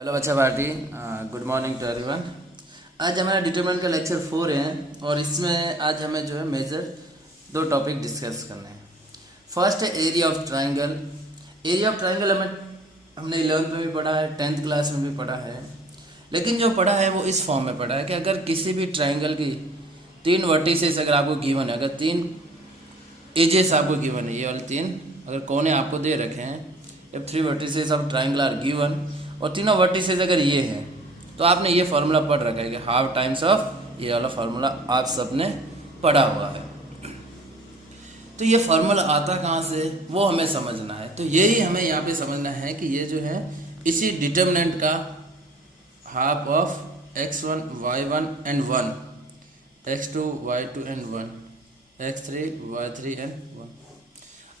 Hello बच्चा party, good morning to everyone. आज हमारा डिटरमिनेंट का लेक्चर 4 है और इसमें आज हमें जो है मेजर दो टॉपिक डिस्कस करने हैं। फर्स्ट है area of triangle. Area of triangle हमने 11th में भी पढ़ा है, 10th क्लास में भी पढ़ा है, लेकिन जो पढ़ा है वो इस फॉर्म में पढ़ा है कि अगर किसी भी ट्राइंगल की तीन वर्टिसेस अगर आपको गिवन है, अगर तीन एजेस आपको गिवन है, ये वाले तीन अगर कोने आपको दे रखे हैं, जब three vertices of triangle are given और तीनों वर्टिसेस अगर ये हैं तो आपने ये फार्मूला पढ़ रखा है कि हाफ टाइम्स ऑफ ये वाला फार्मूला आप सबने पढ़ा हुआ है। तो ये फार्मूला आता कहाँ से वो हमें समझना है। तो यही हमें यहाँ पे समझना है कि ये जो है इसी डिटरमिनेंट का half of x1 y1 and 1, x2 y2 and 1, x3 y3 and 1।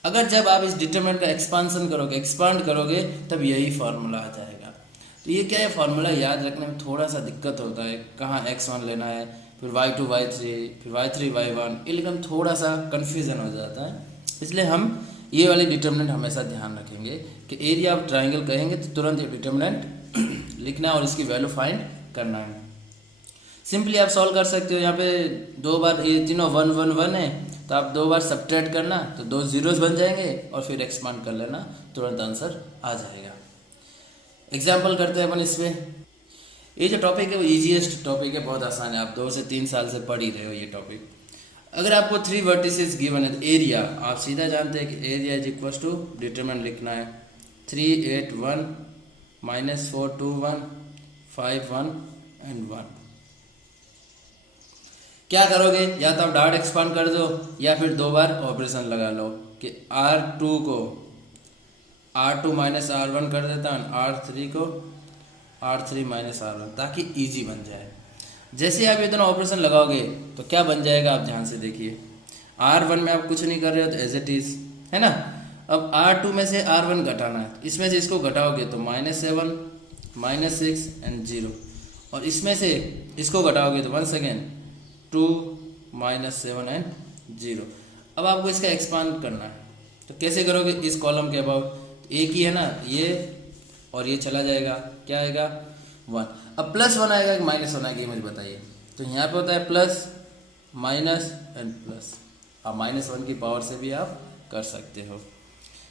अगर जब आप इस डिटरमिनेंट का एक्सपांसन करोगे, एक्सपांड करोगे, तब यही फार्मूला आ जाएगा। तो ये क्या है, फार्मूला याद रखने में थोड़ा सा दिक्कत होता है, कहाँ x1 लेना है, फिर y2 y3, फिर y3 y1, ये लिखने में थोड़ा सा कन्फ्यूजन हो जाता है। इसलिए हम ये वाली डिटरमिनेंट हमेशा ध्यान रखेंगे कि एरिया ऑफ ट्राइंगल कहेंगे तो तुरंत ये डिटरमिनेंट लिखना है और इसकी वैल्यू फाइंड करना है। सिंपली आप सॉल्व कर सकते हो। यहाँ पे दो बार ये तीनों 1 1 1 है, तो आप दो बार सब्ट्रैक्ट करना तो दो जीरोस बन जाएंगे और फिर एक्सपांड कर लेना, तुरंत आंसर आ जाएगा। एग्जाम्पल करते हैं अपन इसमें। ये जो टॉपिक है वो इजीएस्ट टॉपिक है, बहुत आसान है, आप 2 से 3 साल से पढ़ ही रहे हो ये टॉपिक। अगर आपको 3 वर्टिसेस गिवन है तो एरिया आप सीधा जानते हैं कि area is equal to determinant लिखना है 3 8 1 -4 2 1 5 1 एंड 1। क्या करोगे, या तो आप डायरेक्ट एक्सपांड कर दो या फिर दो बार ऑपरेशन लगा लो कि R2 को R2 माइनस R1 कर देता हूँ, R3 को R3 माइनस R1, ताकि इजी बन जाए। जैसे आप ये दोनों ऑपरेशन लगाओगे तो क्या बन जाएगा, आप ध्यान से देखिए। R1 में आप कुछ नहीं कर रहे हो तो एज इट इज है ना। अब R2 में से R1 घटाना है, इसमें से इसको घटाओगे तो -7 -6 एंड 0, और इसमें से इसको घटाओगे तो 1 सेकेंड 2 -7 एंड 0। अब आपको इसका एक्सपांड करना है, तो कैसे करोगे, इस कॉलम के अबाउट एक ही है ना ये, और ये चला जाएगा, क्या आएगा 1। अब +1 आएगा कि -1 आएगा, ये मुझे बताइए। तो यहाँ पे होता है प्लस माइनस एंड प्लस, आप -1 की पावर से भी आप कर सकते हो।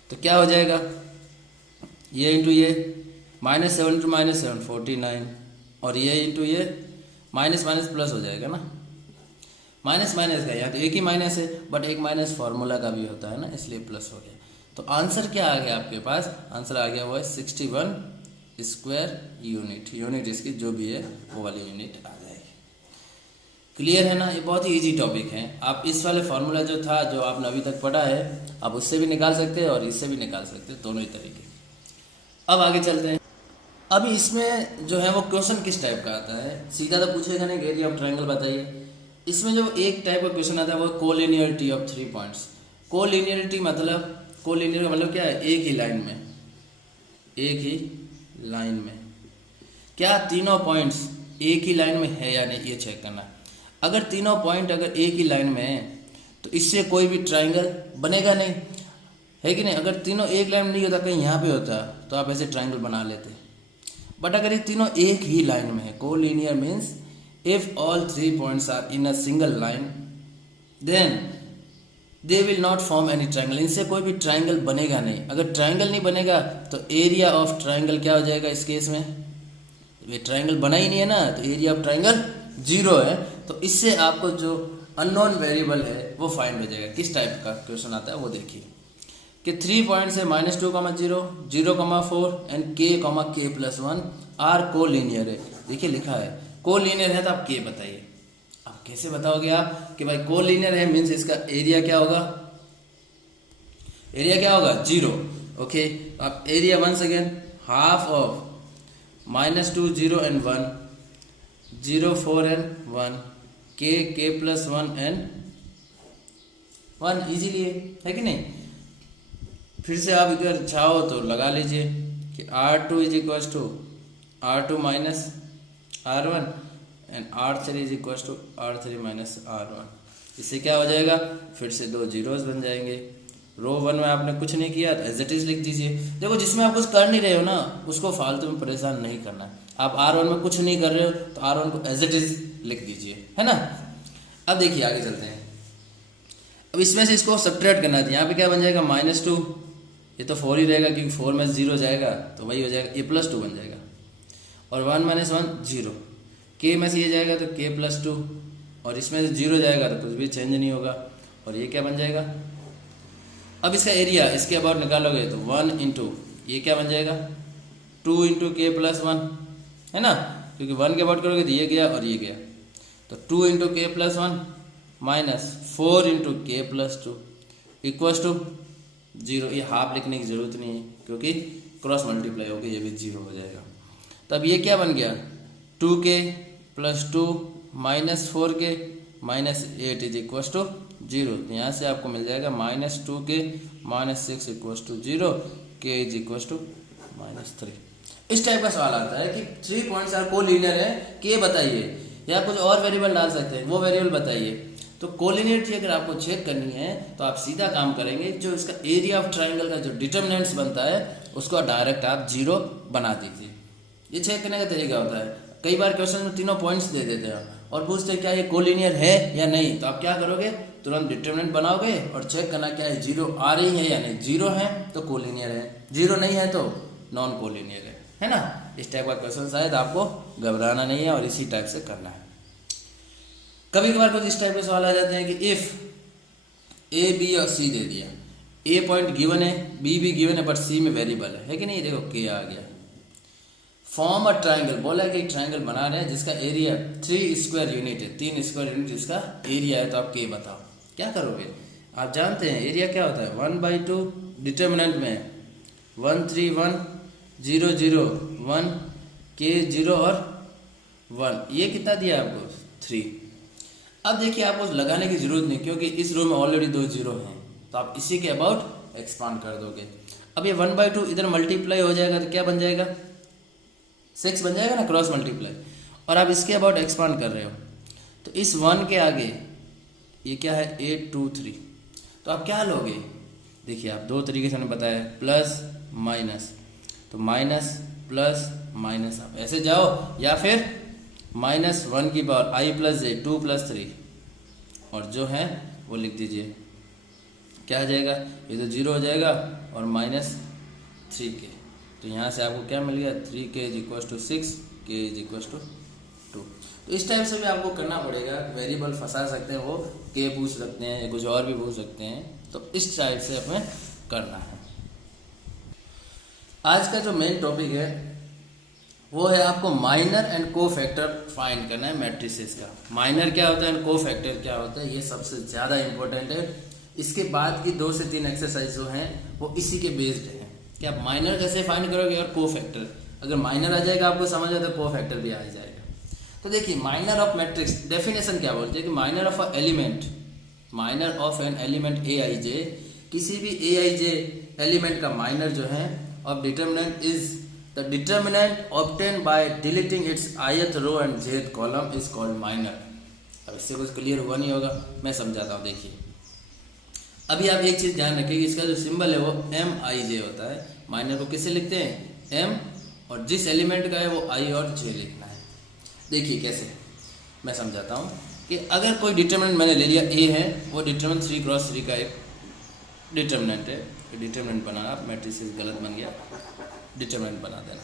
तो क्या हो जाएगा, ये इंटू ये -7 इंटू -7 49, और ये इंटू ये माइनस माइनस प्लस हो जाएगा ना। माइनस माइनस का यहाँ तो एक ही माइनस है, बट एक माइनस फार्मूला का भी होता है ना, इसलिए प्लस हो गया। तो आंसर क्या आ गया आपके पास, आंसर आ गया वो है 61 स्क्वायर यूनिट। यूनिट इसकी जो भी है वो वाली यूनिट आ जाएगी। क्लियर है ना, ये बहुत ही इजी टॉपिक है। आप इस वाले फार्मूला जो था, जो आपने अभी तक पढ़ा है, आप उससे भी निकाल सकते हैं और इससे भी निकाल सकते हैं, दोनों ही तरीके। अब आगे चलते हैं। अभी इसमें जो है वो क्वेश्चन किस टाइप का आता है, सीधा तो पूछेगा नहीं कि एरिया ऑफ ट्रायंगल बताइए। इसमें जो एक टाइप का क्वेश्चन आता है वो कोलिनियरिटी ऑफ 3 पॉइंट्स। कोलिनियरिटी मतलब, कोलिनियर का मतलब क्या है, एक ही लाइन में, एक ही लाइन में क्या तीनों पॉइंट्स एक ही लाइन में है या नहीं, ये चेक करना है। अगर तीनों पॉइंट अगर एक ही लाइन में है तो इससे कोई भी ट्रायंगल बनेगा नहीं, है कि नहीं। अगर तीनों एक लाइन में नहीं होता, कहीं यहाँ पे होता तो आप ऐसे ट्रायंगल बना लेते, बट अगर ये तीनों एक ही लाइन में है, collinear means if all 3 points are in a single line then they will not form any triangle। इनसे कोई भी ट्रायंगल बनेगा नहीं। अगर ट्रायंगल नहीं बनेगा तो एरिया ऑफ ट्रायंगल क्या हो जाएगा इस केस में, ये ट्रायंगल बना ही नहीं है ना, तो एरिया ऑफ ट्रायंगल 0 है। तो इससे आपको जो अननोन वेरिएबल है वो फाइंड हो जाएगा। किस टाइप का क्वेश्चन आता है वो देखिए कि 3 पॉइंट्स है -2, 0, 0, 4 एंड k+1 आर कोलिनियर है। देखिए लिखा है कोलिनियर है, तो आप के बताइए। अब कैसे बताओगे आप कि भाई कोलिनियर है, मीन्स इसका एरिया क्या होगा, एरिया क्या होगा 0। ओके, अब area once again half of -2 0 and 1 0 4 and 1 k+1 and 1 easily है कि नहीं। फिर से आप इधर चाहो तो लगा लीजिए कि R2 is equal to R2 minus R1 and R3 is equal to R3 minus R1। इससे क्या हो जाएगा, फिर से दो जीरोस बन जाएंगे, रो 1 में आपने कुछ नहीं किया तो एज इट इज लिख दीजिए। देखो जिसमें आप कुछ कर नहीं रहे हो ना उसको फालतू में परेशान नहीं करना है। आप R1 में कुछ नहीं कर रहे हो तो R1 को एज इट इज लिख दीजिए, है ना। अब देखिए आगे चलते हैं। अब इसमें से इसको सब्ट्रैक्ट करना था। यहाँ पे क्या बन जाएगा -2, ये तो 4 ही रहेगा क्योंकि 4 में 0 जाएगा तो वही हो जाएगा, a + 2 बन जाएगा। और 1 - 1 0, k में से ये जाएगा तो k + 2, और इसमें से 0 जाएगा तो कुछ भी चेंज नहीं होगा। और ये क्या बन जाएगा, अब इसका एरिया इसके अबाउट निकालोगे तो 1 इंटू ये क्या बन जाएगा 2 इंटू k + 1, है ना, क्योंकि 1 के अबाउट करोगे तो ये गया और ये गया, तो 2 into k + 1 minus 4 into k + 2 equals to 0। ये हाफ लिखने की ज़रूरत नहीं है क्योंकि क्रॉस मल्टीप्लाई होकर ये भी 0 हो जाएगा। तब ये क्या बन गया 2k + 2 minus 4k minus 8 is equals to 0। यहाँ से आपको मिल जाएगा -2k - 6 equals to 0, k is equals to -3। इस टाइप का सवाल आता है कि 3 पॉइंट्स आर कोलिनियर है, k बताइए, या कुछ और वेरिएबल डाल सकते हैं, वो वेरिएबल बताइए। तो कोलिनियरिटी अगर आपको चेक करनी है तो आप सीधा काम करेंगे, जो इसका एरिया ऑफ ट्राइंगल का जो डिटर्मिनेंट्स बनता है उसको डायरेक्ट आप 0 बना दीजिए। ये चेक करने का तरीका होता है। कई बार क्वेश्चन में तीनों पॉइंट्स दे देते हैं और पूछते हैं क्या ये कोलिनियर है या नहीं, तो आप क्या करोगे तुरंत डिटर्मिनेंट बनाओगे और चेक करना क्या है 0 आ रही है या नहीं। 0 है तो कोलिनियर है, 0 नहीं है तो नॉन कोलिनियर है ना। इस टाइप का क्वेश्चन शायद आपको घबराना नहीं है और इसी टाइप से करना है। कभी कभार कुछ इस टाइप के सवाल आ जाते हैं कि इफ A, B और C दे दिया, A पॉइंट गिवन है, B भी गिवन है, बट C में वेरिएबल है कि नहीं। देखो K आ गया। फॉर्म अ ट्राइंगल, बोला कि एक ट्राइंगल बना रहे हैं जिसका एरिया 3 स्क्वायर यूनिट है, 3 स्क्वायर यूनिट इसका एरिया है, तो आप K बताओ। क्या करोगे, आप जानते हैं एरिया क्या होता है 1/2, डिटर्मिनेंट में 1 3 1 0 0 1 K 0 और 1, ये कितना दिया आपको 3। अब देखिए आपको लगाने की जरूरत नहीं क्योंकि इस रो में ऑलरेडी 2 0 हैं, तो आप इसी के अबाउट एक्सपांड कर दोगे। अब ये 1/2 इधर मल्टीप्लाई हो जाएगा तो क्या बन जाएगा 6 बन जाएगा ना, क्रॉस मल्टीप्लाई। और आप इसके अबाउट एक्सपांड कर रहे हो तो इस 1 के आगे ये क्या है 8 2 3, तो आप क्या लोगे, देखिए आप 2 तरीके से हमने बताया, प्लस माइनस, तो माइनस प्लस माइनस आप ऐसे जाओ, या फिर -1 की पावर i + j 2 + 3, और जो है वो लिख दीजिए। क्या आ जाएगा, ये तो 0 हो जाएगा और -3k, तो यहाँ से आपको क्या मिल गया 3k = 6, k = 2। तो इस टाइप से भी आपको करना पड़ेगा, वेरिएबल फंसा सकते हैं, वो k पूछ सकते हैं या कुछ और भी पूछ सकते हैं, तो इस टाइप से हमें करना है। आज का जो मेन टॉपिक है वो है आपको माइनर एंड को फैक्टर फाइंड करना है मैट्रिसेस का। माइनर क्या होता है एंड को फैक्टर क्या होता है, ये सबसे ज़्यादा इंपॉर्टेंट है। इसके बाद की 2 से 3 एक्सरसाइज जो हैं वो इसी के बेस्ड हैं कि आप माइनर कैसे फाइंड करोगे और को फैक्टर। अगर माइनर आ जाएगा आपको समझ आ तो को फैक्टर भी आ जाएगा। तो देखिए माइनर ऑफ मैट्रिक्स डेफिनेशन क्या बोलते हैं कि minor of a element, minor of an element Aij, किसी भी Aij एलिमेंट का माइनर जो है of determinant is the determinant obtain by deleting its ith row and jth column is called minor. अब इससे कुछ क्लियर हुआ नहीं होगा, मैं समझाता हूँ। देखिए अभी आप एक चीज़ ध्यान रखिए, इसका जो सिंबल है वो Mij होता है। माइनर को किससे लिखते हैं M, और जिस एलिमेंट का है वो I और J लिखना है। देखिए कैसे, मैं समझाता हूँ कि अगर कोई डिटर्मिनेंट मैंने ले लिया A है, वो डिटर्मिनेंट 3x3 का एक डिटर्मिनेंट है, डिटर्मिनेंट बनाना, आप मैट्रिक्स गलत बन गया, डिटर्मिनेंट बना देना।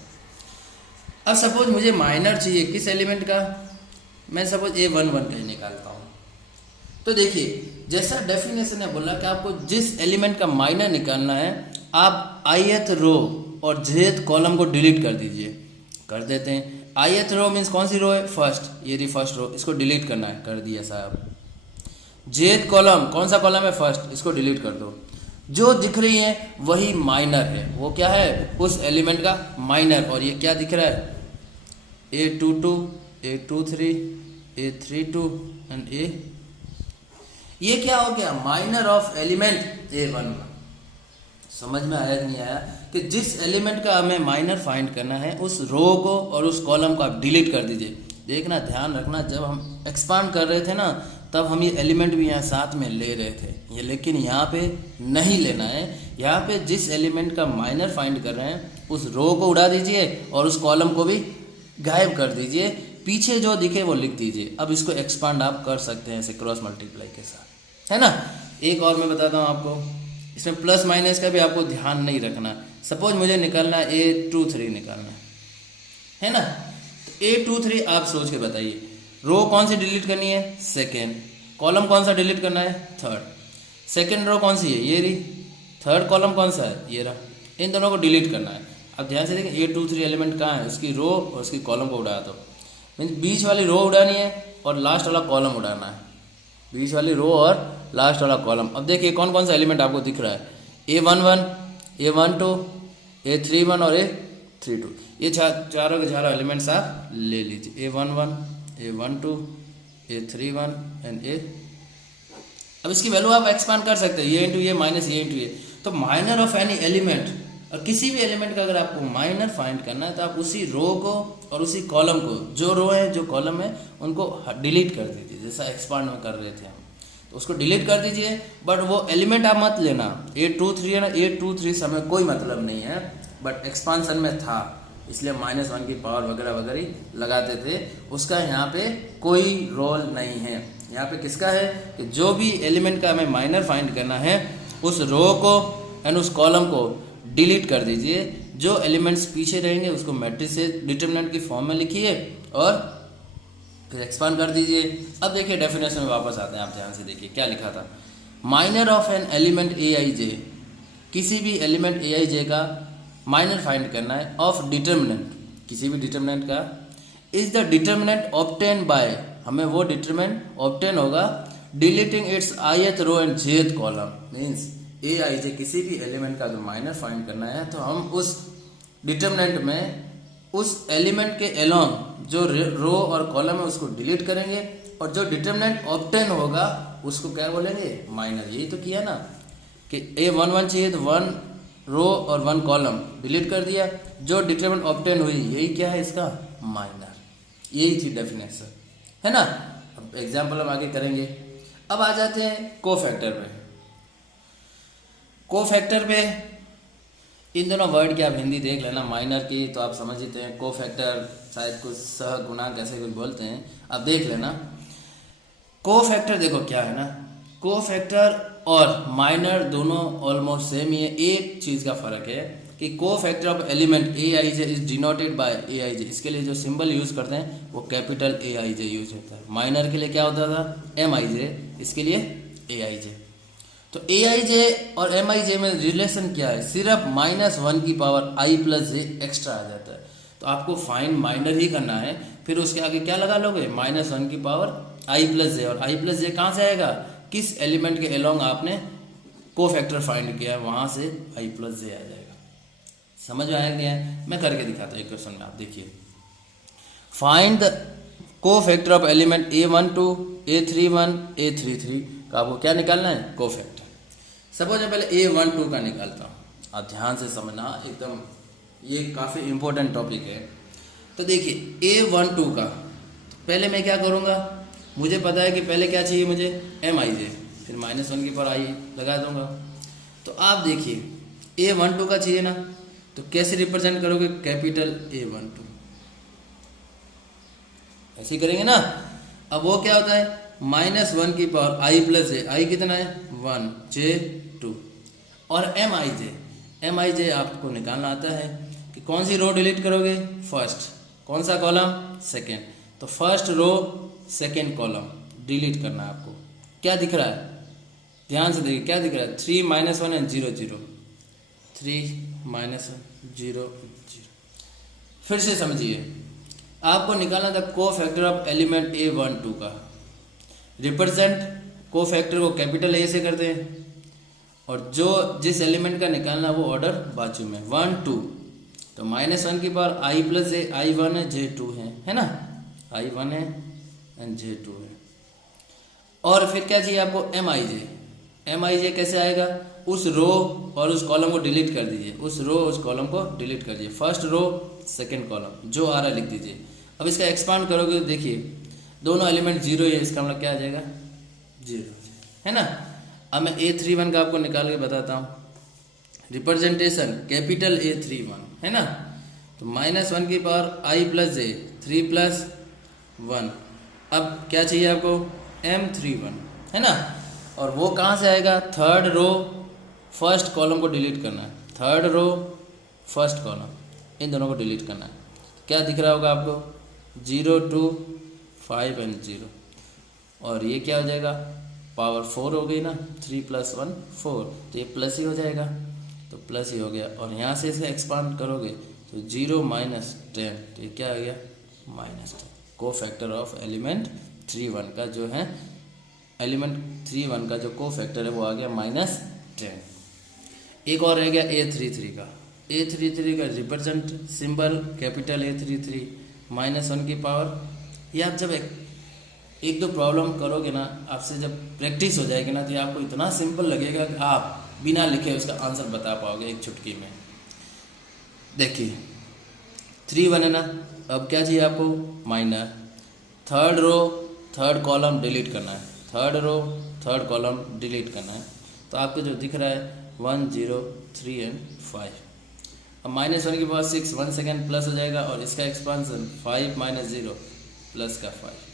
अब सपोज मुझे माइनर चाहिए किस एलिमेंट का, मैं सपोज A11 का ही निकालता हूँ। तो देखिए जैसा डेफिनेशन है बोला कि आपको जिस एलिमेंट का माइनर निकालना है आप ith रो और jth कॉलम को डिलीट कर दीजिए। कर देते हैं। ith रो मीन्स कौन सी रो है, फर्स्ट, ये रही फर्स्ट रो, इसको डिलीट करना है, कर दिया साहब। jth कॉलम, कौन सा कॉलम है, फर्स्ट, इसको डिलीट कर दो। जो दिख रही है वही माइनर है, वो क्या है उस एलिमेंट का माइनर। और ये क्या दिख रहा है A22 A23 A32 and A, ये क्या हो गया माइनर ऑफ एलिमेंट A1। समझ में आया कि नहीं आया कि जिस एलिमेंट का हमें माइनर फाइंड करना है उस रो को और उस कॉलम को आप डिलीट कर दीजिए। देखना ध्यान रखना, जब हम एक्सपांड कर रहे थे ना तब हम ये एलिमेंट भी यहाँ साथ में ले रहे थे ये, लेकिन यहाँ पे नहीं लेना है। यहाँ पे जिस एलिमेंट का माइनर फाइंड कर रहे हैं उस रो को उड़ा दीजिए और उस कॉलम को भी गायब कर दीजिए, पीछे जो दिखे वो लिख दीजिए। अब इसको एक्सपांड आप कर सकते हैं ऐसे क्रॉस मल्टीप्लाई के साथ, है ना। एक और मैं बताता हूँ आपको, इसमें प्लस माइनस का भी आपको ध्यान नहीं रखना। सपोज मुझे निकालना है A23 निकालना है ना, तो A23 आप सोच के बताइए रो कौन सी डिलीट करनी है, सेकेंड। कॉलम कौन सा डिलीट करना है, थर्ड। सेकेंड रो कौन सी है, ये रही। थर्ड कॉलम कौन सा है, ये रहा। इन दोनों को डिलीट करना है। अब ध्यान से देखें A23 एलिमेंट कहाँ है, उसकी रो और उसकी कॉलम को उड़ा दो। मीन्स बीच वाली रो उड़ानी है और लास्ट वाला कॉलम उड़ाना है, बीच वाली रो और लास्ट वाला कॉलम। अब देखिए कौन कौन सा एलिमेंट आपको दिख रहा है, A11, A12, A31 और A32। ये चारों के चारों एलिमेंट्स आप ले लीजिए, A11, A12, A31 and A। अब इसकी वैल्यू आप एक्सपांड कर सकते हैं, ये इंटू ये माइनस ये इंटू ये। तो माइनर ऑफ एनी एलिमेंट, और किसी भी एलिमेंट का अगर आपको माइनर फाइंड करना है तो आप उसी रो को और उसी कॉलम को, जो रो है जो कॉलम है उनको डिलीट कर दीजिए। जैसा एक्सपांड में कर रहे थे हम, तो उसको डिलीट कर दीजिए, बट वो एलिमेंट आप मत लेना। A23 है ना, A23 से हमें कोई मतलब नहीं है, बट एक्सपांसन में था इसलिए -1 की पावर वगैरह वगैरह लगाते थे, उसका यहाँ पे कोई रोल नहीं है। यहाँ पे किसका है कि जो भी एलिमेंट का हमें माइनर फाइंड करना है उस रो को एंड उस कॉलम को डिलीट कर दीजिए। जो एलिमेंट्स पीछे रहेंगे उसको मैट्रिक्स से डिटरमिनेंट की फॉर्म में लिखिए और फिर एक्सपांड कर दीजिए। अब देखिए डेफिनेशन में वापस आते हैं, आप ध्यान से देखिए क्या लिखा था। Minor of an element Aij, किसी भी एलिमेंट Aij का माइनर फाइंड करना है ऑफ डिटरमिनेंट, किसी भी डिटरमिनेंट का, is the determinant obtain by, हमें वो डिटरमिनेंट ऑब्टेन होगा deleting its ith row and jth column. Means Aij किसी भी एलिमेंट का अगर माइनर फाइंड करना है तो हम उस डिटरमिनेंट में उस एलिमेंट के अलोंग जो रो और कॉलम है उसको डिलीट करेंगे और जो डिटरमिनेंट ऑब्टेन होगा उसको क्या बोलेंगे, माइनर। यही तो किया ना कि A11 चाहिए तो 1 रो और 1 कॉलम डिलीट कर दिया, जो डिटरमिनेंट ऑब्टेन हुई यही क्या है इसका, माइनर। यही थी डेफिनेशन, है ना। अब एग्जाम्पल हम आगे करेंगे। अब आ जाते हैं कोफैक्टर पे। कोफैक्टर पे इन दोनों वर्ड की आप हिंदी देख लेना, माइनर की तो आप समझ लेते हैं, कोफैक्टर शायद कुछ सहगुणांक ऐसे कुछ बोलते हैं, आप देख लेना। कोफैक्टर देखो क्या है ना, कोफैक्टर और माइनर दोनों ऑलमोस्ट सेम ही है। एक चीज़ का फर्क है कि cofactor of element Aij is denoted by Aij, इसके लिए जो सिंबल यूज़ करते हैं वो कैपिटल Aij यूज होता है। माइनर के लिए क्या होता था, Mij, इसके लिए Aij। तो Aij और Mij में रिलेशन क्या है, सिर्फ -1 की power i plus j extra आ जाता है। तो आपको फाइंड माइनर ही करना है, फिर उसके आगे क्या लगा लोगे, -1 की पावर i प्लस जे, और i प्लस जे कहाँ से आएगा, किस एलिमेंट के अलोंग आपने कोफैक्टर फाइंड किया है वहाँ से i प्लस जे आ जाएगा। समझ में आया गया है। मैं करके दिखाता हूँ एक क्वेश्चन में, आप देखिए। Find the cofactor of element A12, A31, A33 का आपको क्या निकालना है, कोफैक्टर। सपोज मैं पहले A12 का निकालता हूँ, आप ध्यान से समझना एकदम, ये काफ़ी इंपॉर्टेंट टॉपिक है। तो देखिए A12 का पहले मैं क्या करूँगा, मुझे पता है कि पहले क्या चाहिए मुझे, Mij, फिर -1 की पावर i लगा दूंगा। तो आप देखिए A12 का चाहिए ना, तो कैसे रिप्रेजेंट करोगे, कैपिटल A12 ऐसे करेंगे ना। अब वो क्या होता है, -1 की power i plus J, i कितना है 1, j2, और Mij आपको निकालना आता है कि कौन सी रो डिलीट करोगे, फर्स्ट, कौन सा कॉलम, सेकेंड। तो first row second column delete करना है आपको। क्या दिख रहा है, ध्यान से देखिए क्या दिख रहा है, 3 -1 एंड 0 0, 3 -1 0 0। फिर से समझिए, आपको निकालना था कोफैक्टर ऑफ एलिमेंट A12 का। रिप्रेजेंट कोफैक्टर को कैपिटल A से करते हैं, और जो जिस एलिमेंट का निकालना वो ऑर्डर बाजू में 1 2। तो -1 की power i plus J, i1 है j2 है ना, i1 है एंड j2 है। और फिर क्या चाहिए आपको, Mij कैसे आएगा, उस रो और उस कॉलम को डिलीट कर दीजिए, उस रो उस कॉलम को डिलीट कर दीजिए, फर्स्ट रो सेकंड कॉलम जो आ रहा है लिख दीजिए। अब इसका एक्सपांड करोगे तो देखिए दोनों एलिमेंट 0 है, इसका मतलब क्या आ जाएगा, 0 है ना। अब मैं A31 का आपको निकाल के बताता हूँ। रिप्रेजेंटेशन कैपिटल A31 है ना, तो -1 की power I plus j 3 plus 1। अब क्या चाहिए आपको, M31 है ना, और वो कहाँ से आएगा, थर्ड रो फर्स्ट कॉलम को डिलीट करना है, थर्ड रो फर्स्ट कॉलम, इन दोनों को डिलीट करना है। क्या दिख रहा होगा आपको, 0 2 5 एंड 0, और ये क्या हो जाएगा, पावर 4 हो गई ना, 3 प्लस 1 4, तो ये प्लस ही हो जाएगा, तो प्लस ही हो गया। और यहाँ से इसे एक्सपांड करोगे तो 0 - 10, तो ये क्या आ गया, -10। को फैक्टर ऑफ एलिमेंट 31 का जो है, एलिमेंट 31 का जो को फैक्टर है वो आ गया -10। एक और रह गया A33 का। A33 का रिप्रेजेंट सिंबल कैपिटल A33 -1 की पावर। ये आप जब एक दो प्रॉब्लम करोगे ना, आपसे जब प्रैक्टिस हो जाएगी ना, तो ये आपको इतना सिंपल लगेगा कि आप बिना लिखे उसका आंसर बता पाओगे एक चुटकी में। देखिए 31 है ना, अब क्या चाहिए आपको, minor, third row third column delete करना है, third row third column delete करना है। तो आपको जो दिख रहा है 1 0 3 एंड 5। अब -1 की पावर 6 1 सेकेंड प्लस हो जाएगा, और इसका एक्सपांसन 5 - 0 प्लस का 5।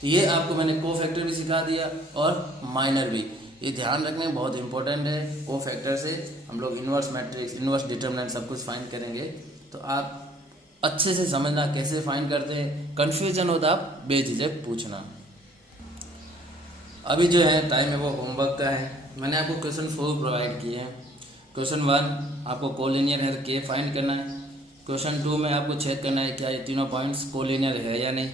तो ये आपको मैंने को फैक्टर भी सिखा दिया और माइनर भी। ये ध्यान रखना बहुत इंपॉर्टेंट है, को फैक्टर से हम लोग इन्वर्स मैट्रिक्स, इन्वर्स डिटरमिनेंट सब कुछ फाइंड करेंगे। तो आप अच्छे से समझना कैसे फाइंड करते हैं, कन्फ्यूजन हो तो आप बेझिझक पूछना। अभी जो है टाइम है वो होमवर्क का है। मैंने आपको क्वेश्चन 4 प्रोवाइड किए हैं। क्वेश्चन 1 आपको कोलिनियर है के फाइंड करना है। क्वेश्चन 2 में आपको चेक करना है क्या ये तीनों पॉइंट्स कोलिनियर है या नहीं।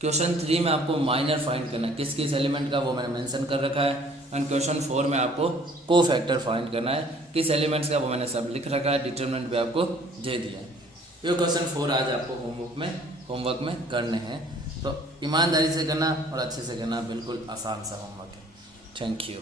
क्वेश्चन 3 में आपको माइनर फाइंड करना है, किस किस एलिमेंट का वो मैंने मेंशन कर रखा है। एंड क्वेश्चन 4 में आपको को फैक्टर फाइंड करना है, किस एलिमेंट्स का वो मैंने सब लिख रखा है, डिटरमिनेंट भी आपको दे दिया है। ये क्वेश्चन 4 आज आपको होमवर्क में करने हैं। तो ईमानदारी से करना और अच्छे से करना, बिल्कुल आसान सा होमवर्क है। Thank you.